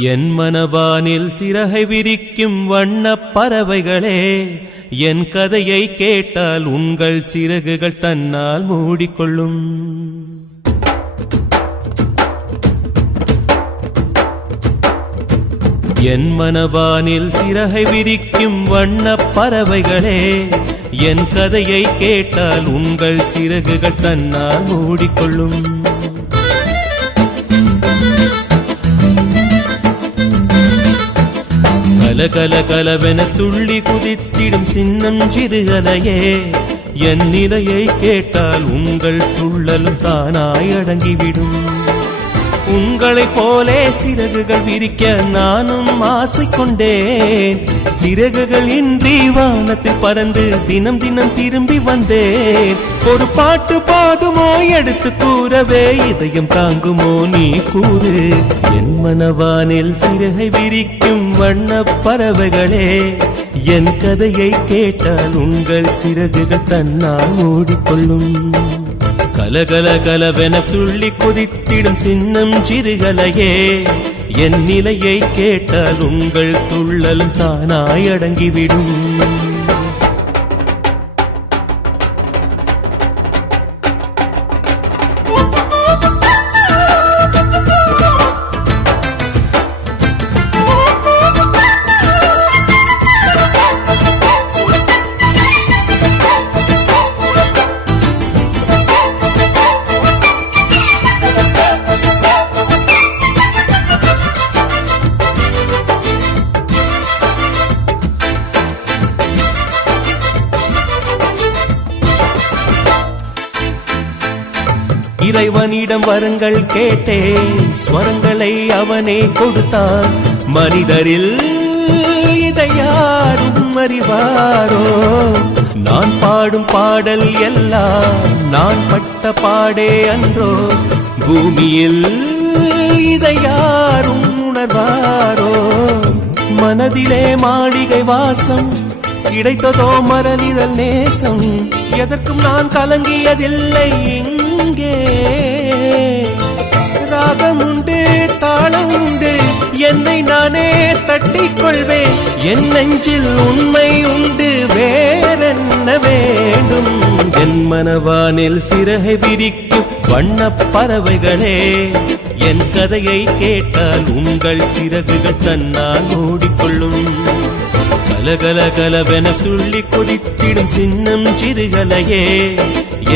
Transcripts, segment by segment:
என் மனவானில் சிறகை விரிக்கும் வண்ணப் பறவைகளே, என் கதையை கேட்டால் உங்கள் சிறகுகள் தன்னால் மூடிக்கொள்ளும். என் மனவானில் சிறகை விரிக்கும் வண்ணப் பறவைகளே, என் கதையை கேட்டால் உங்கள் சிறகுகள் தன்னால் மூடிக்கொள்ளும். கல கலவென துள்ளி குதித்திடும் சின்னம் சிறுகலையே, என் நிலையை கேட்டால் உங்கள் துள்ளலும் தானாய் அடங்கிவிடும். உங்களைப் போலே சிறகுகள் விரிக்க நானும் ஆசை கொண்டேன். சிறகுகள் இன்றி வானத்தில் பறந்து தினம் தினம் திரும்பி வந்தேன். ஒரு பாட்டு பாடுமோ எடுத்து கூறவே, இதயம் தாங்குமோ நீ கூறு. என் மனவானில் சிறகை விரிக்கும் வண்ணப் பறவைகளே, என் கதையை கேட்டால் உங்கள் சிறகுகள் தன்னால் மூடிக்கொள்ளும். கலகல கலவென துள்ளி குதித்திடும் சின்னம் சிறுகலையே, என் நிலையை கேட்டால் உங்கள் துள்ளலும் தானாய் அடங்கிவிடும். இறைவனிடம் வரங்கள் கேட்டேன், ஸ்வரங்களை அவனே கொடுத்தான். மனிதரில் இதை யாரும் அறிவாரோ? நான் பாடும் பாடல் எல்லாம் நான் பட்ட பாடே அன்றோ? பூமியில் இதை யாரும் உணர்வாரோ? மனதிலே மாளிகை வாசம் கிடைத்ததோ மரநிழல் நேசம். எதற்கும் நான் கலங்கியதில்லை. ராகம் உண்டு, தாளம் உண்டு, என்னை நானே தட்டிக் கொள்வேன். என் நெஞ்சில் உண்மை உண்டு, வேறென்ன வேண்டும்? என் மனவானில் சிறகை விரிக்கும் வண்ணப் பறவைகளே, என் கதையை கேட்டால் உங்கள் சிறகுகள் தன்னால் மூடிக்கொள்ளும். கலகல கலவென துள்ளி குதித்திடும் சின்னம் சிறுகலையே,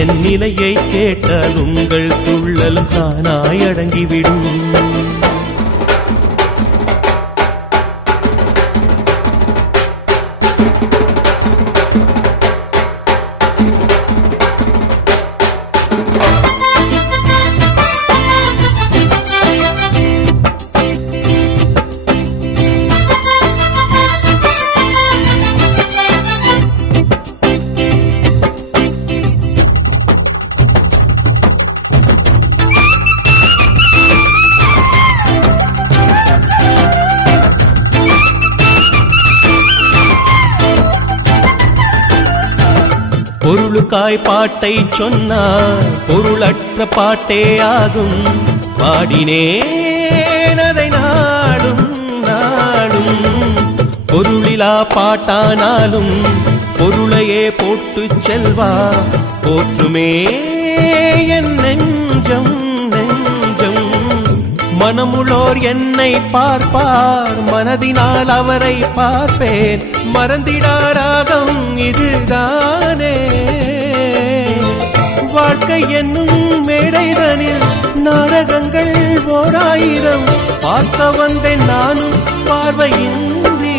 என் நிலையை கேட்டால் உங்கள் துள்ளலும் தானாய் அடங்கிவிடும். பொருளுக்காய் பாட்டை சொன்னார், பொருளற்ற பாட்டே ஆகும். பாடினேன் அதை நாடும் நாடும். பொருளிலா பாட்டானாலும் பொருளையே போட்டு செல்வா போற்றுமே என் நெஞ்சம் நெஞ்சம். மனமுள்ளோர் என்னை பார்ப்பார், மனதினால் அவரை பார்ப்பேன். மறந்திடாராகம் இதுதானே வாழ்க்கை என்னும் மேடைதனில் நாடகங்கள் ஓராயிரம் பார்க்க வந்தேன் நானும் பார்வையின்றி.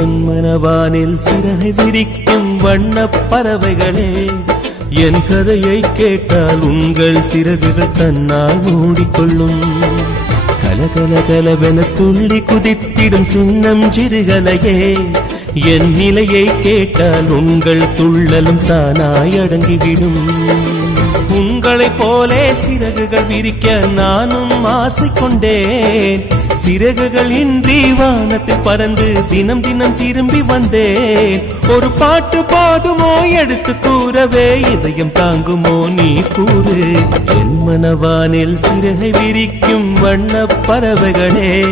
என் மனவானில் சிறகை விரிக்கும் வண்ணப் பறவைகளே, என் கதையை கேட்டால் உங்கள் சிறகுகள் தன்னால் மூடிக்கொள்ளும். கலகல கலவென துள்ளி குதித்திடும் சின்னம் சிறுகலையே, என் நிலையை கேட்டால் உங்கள் துள்ளலும் தானாய் அடங்கிவிடும். உங்களைப் போலே சிறகுகள் விரிக்க நானும் ஆசை கொண்டேன். சிறகுகள் இன்றி வானத்தில் பறந்து தினம் தினம் திரும்பி வந்தேன். ஒரு பாட்டு போதுமோ எடுத்து கூறவே, இதயம் தாங்குமோ நீ கூறு. என் மனவானில் சிறகை விரிக்கும் வண்ணப் பறவைகளே,